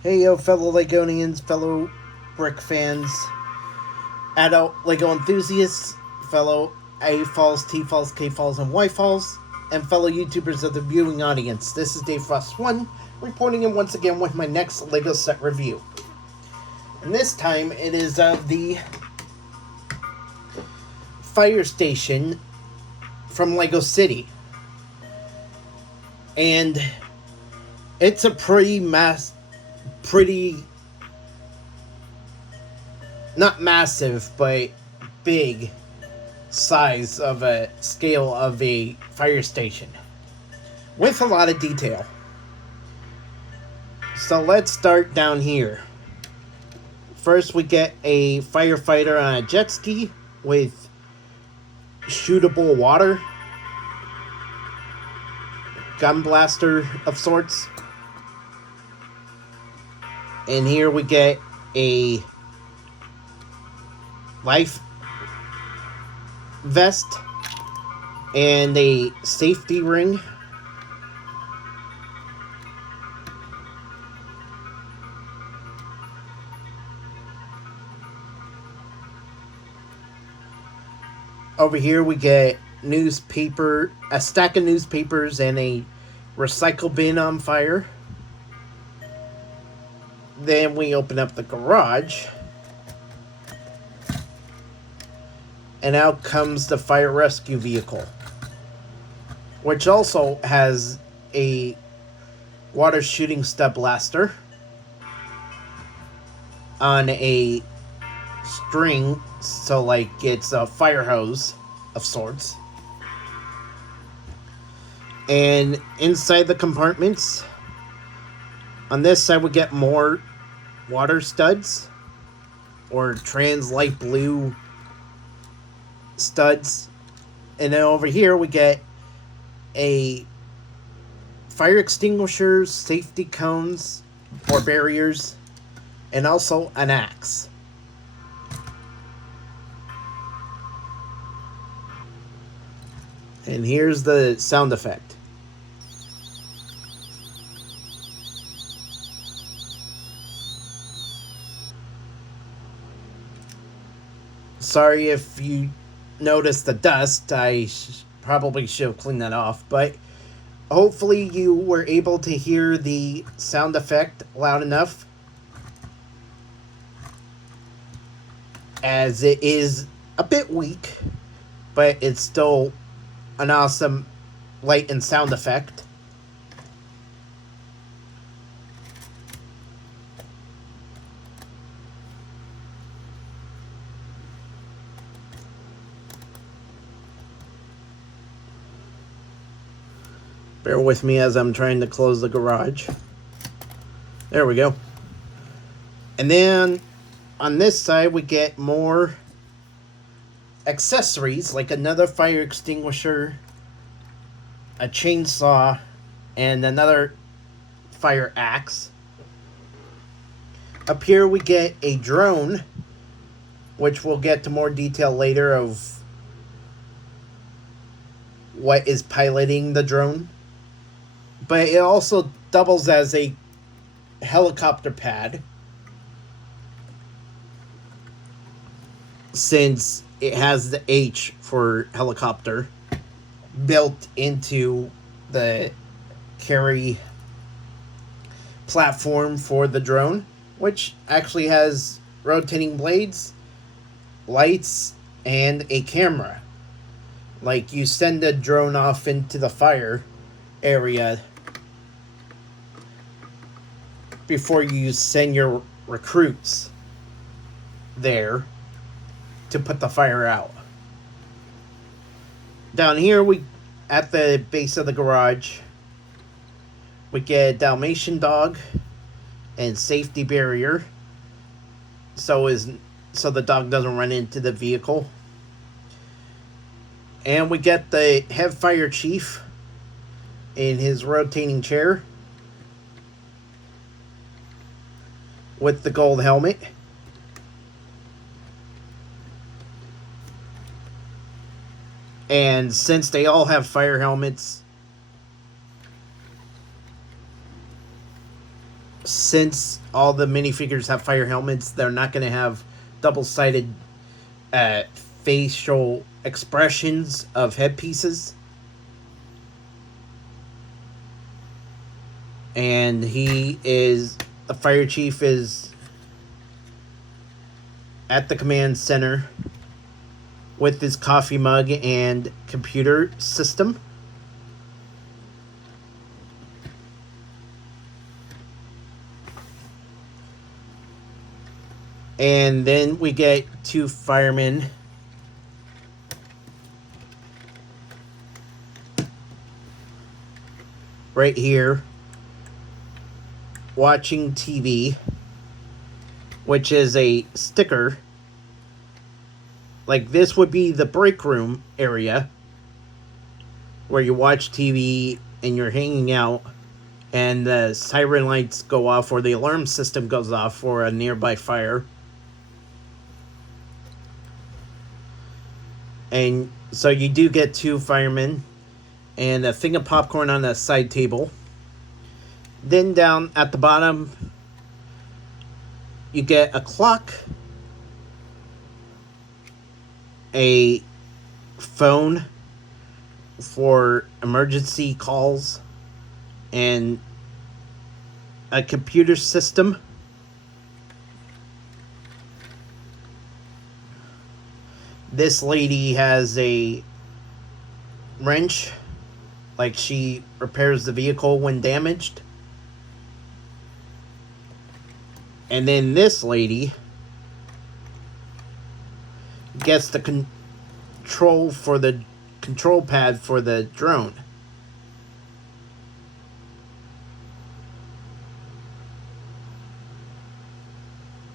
Hey yo, fellow Legonians, fellow Brick fans, adult Lego enthusiasts, fellow A Falls, T Falls, K Falls, and Y Falls, and fellow YouTubers of the viewing audience. This is Dave Frost1, reporting in once again with my next Lego set review. And this time it is of the fire station from Lego City. And it's a pretty not massive, but big size of a scale of a fire station with a lot of detail. So let's start down here. First, we get a firefighter on a jet ski with shootable water, gun blaster of sorts. And here we get a life vest and a safety ring. Over here we get a stack of newspapers and a recycle bin on fire. Then we open up the garage. And out comes the fire rescue vehicle, which also has a water shooting stub blaster on a string, so like it's a fire hose of sorts. And inside the compartments, on this side we get more water studs or trans light blue studs, and then over here we get a fire extinguishers, safety cones or barriers, and also an axe. And here's the sound effect. Sorry if you noticed the dust. I probably should have cleaned that off, but hopefully you were able to hear the sound effect loud enough, as it is a bit weak, but it's still an awesome light and sound effect. Bear with me as I'm trying to close the garage. There we go. And then on this side we get more accessories, like another fire extinguisher, a chainsaw, and another fire axe. Up here we get a drone, which we'll get to more detail later of what is piloting the drone. But it also doubles as a helicopter pad, since it has the H for helicopter built into the carry platform for the drone, which actually has rotating blades, lights, and a camera. Like, you send the drone off into the fire area before you send your recruits there to put the fire out. Down here, at the base of the garage, we get a Dalmatian dog and safety barrier, so the dog doesn't run into the vehicle. And we get the head fire chief in his rotating chair with the gold helmet. And since they all have fire helmets, since all the minifigures have fire helmets, they're not going to have double-sided uh, facial expressions of headpieces. And the fire chief is at the command center with his coffee mug and computer system. And then we get two firemen right here watching TV, which is a sticker. Like, this would be the break room area where you watch TV and you're hanging out, and the siren lights go off or the alarm system goes off for a nearby fire. And so you do get two firemen and a thing of popcorn on the side table. Then down at the bottom, you get a clock, a phone for emergency calls, and a computer system. This lady has a wrench, like she repairs the vehicle when damaged. And then this lady gets the control pad for the drone.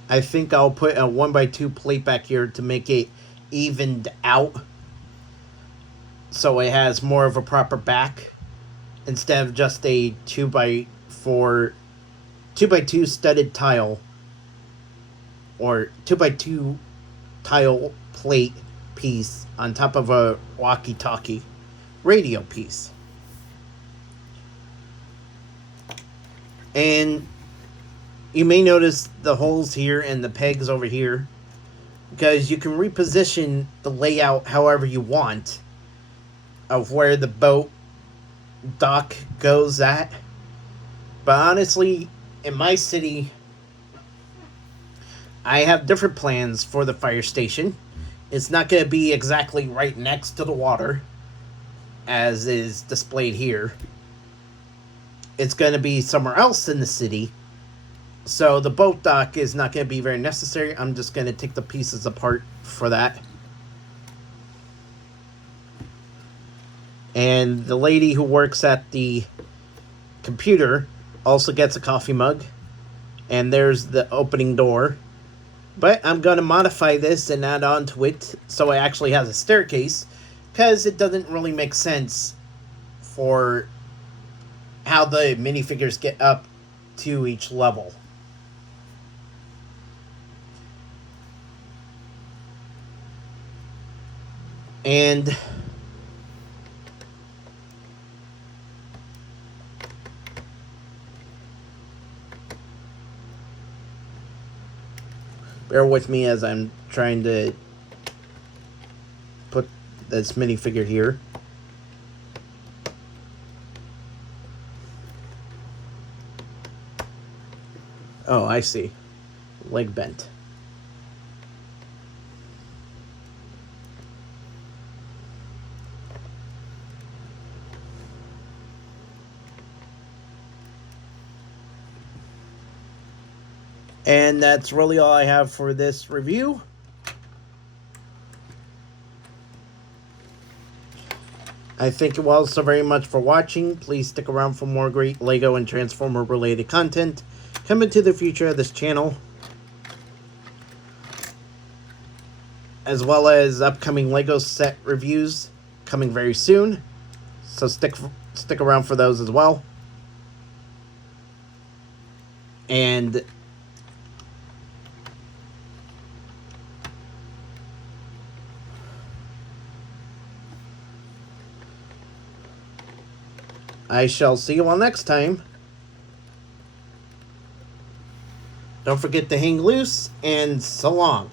I think I'll put a 1x2 plate back here to make it evened out, so it has more of a proper back instead of just a 2x2 studded tile or 2x2 tile plate piece on top of a walkie-talkie radio piece. And you may notice the holes here and the pegs over here, because you can reposition the layout however you want of where the boat dock goes at. But honestly, in my city, I have different plans for the fire station. It's not going to be exactly right next to the water, as is displayed here. It's going to be somewhere else in the city. So the boat dock is not going to be very necessary. I'm just going to take the pieces apart for that. And the lady who works at the computer also gets a coffee mug. And there's the opening door. But I'm going to modify this and add on to it so it actually has a staircase, because it doesn't really make sense for how the minifigures get up to each level. And bear with me as I'm trying to put this minifigure here. Oh, I see. Leg bent. And that's really all I have for this review. I thank you all so very much for watching. Please stick around for more great LEGO and Transformer related content coming to the future of this channel, as well as upcoming LEGO set reviews coming very soon. So stick around for those as well. And I shall see you all next time. Don't forget to hang loose, and so long.